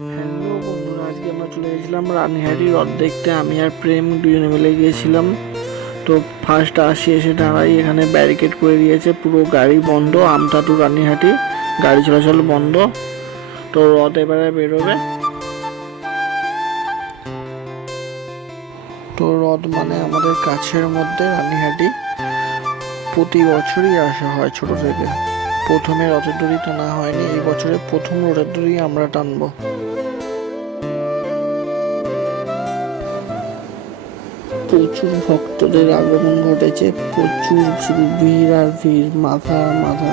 Hello বন্ধুরা, আজকে আমরা চলে গেছিলাম রানীহাটি হ্রদ দেখতে। আমি আর প্রেম দুজনে মিলে গিয়েছিলাম। তো ফার্স্ট এসে দাঁড়াই, এখানে ব্যারিকেড করে দিয়েছে, পুরো গাড়ি বন্ধ। আমতা টু রানীহাটি গাড়ি চলাচল বন্ধ। তো হ্রদ এবারে বেরোবে। তো হ্রদ মানে আমাদের কাছের মধ্যে রানীহাটি, প্রতি বছরই আসা হয় ছোট থেকে। প্রথমে রথের দড়ি টানা হয়নি, এই বছরে প্রথম রথের দড়ি আমরা টানবো। প্রচুর ভক্তদের আগমন ঘটেছে, প্রচুর শুধু ভিড় আর ভিড়, মাথা মাথা।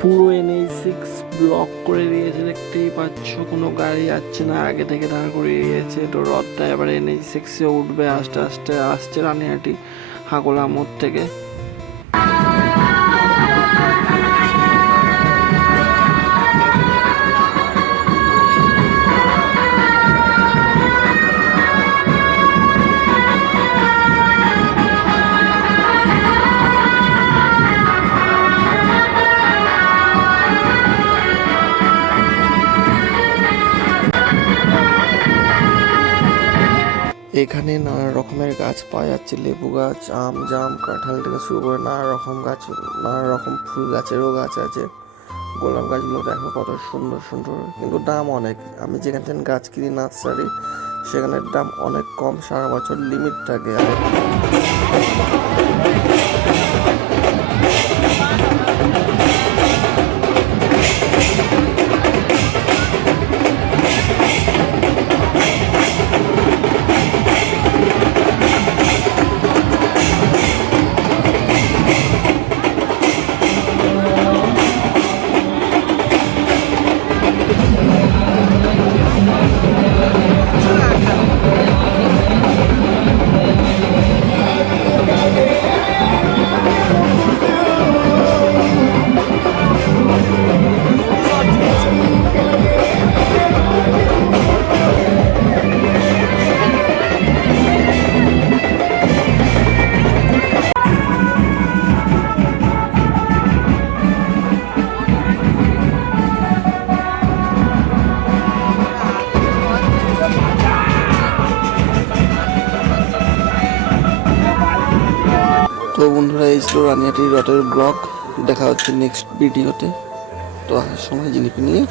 পুরো NH6 ব্লক করে দিয়েছে, দেখতেই পাচ্ছ, কোনো গাড়ি যাচ্ছে না, আগে থেকে দাঁড় করিয়ে দিয়েছে। তো রথটা এবার NH6-এ উঠবে, আস্তে আস্তে আসছে রানীহাটি হাকোলা মোড় থেকে। এখানে নানা রকমের গাছ পাওয়া যাচ্ছে, লেবু গাছ, আম, জাম, কাঁঠাল থেকে শুরু করে নানা রকম গাছ, নানা রকম ফুল গাছেরও গাছ আছে। গোলাপ গাছগুলো দেখো কত সুন্দর সুন্দর, কিন্তু দাম অনেক। আমি যেখানে গাছ কিনি নার্সারি, সেখানের দাম অনেক কম, সারা বছর লিমিট থাকে। তো বন্ধুরা, এই ছিল রানীহাটির রথের ব্লগ। দেখা হচ্ছে নেক্সট ভিডিওতে। তো আসার সময় জিলিপি নিয়ে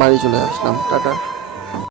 বাড়ি চলে আসলাম। টাটা।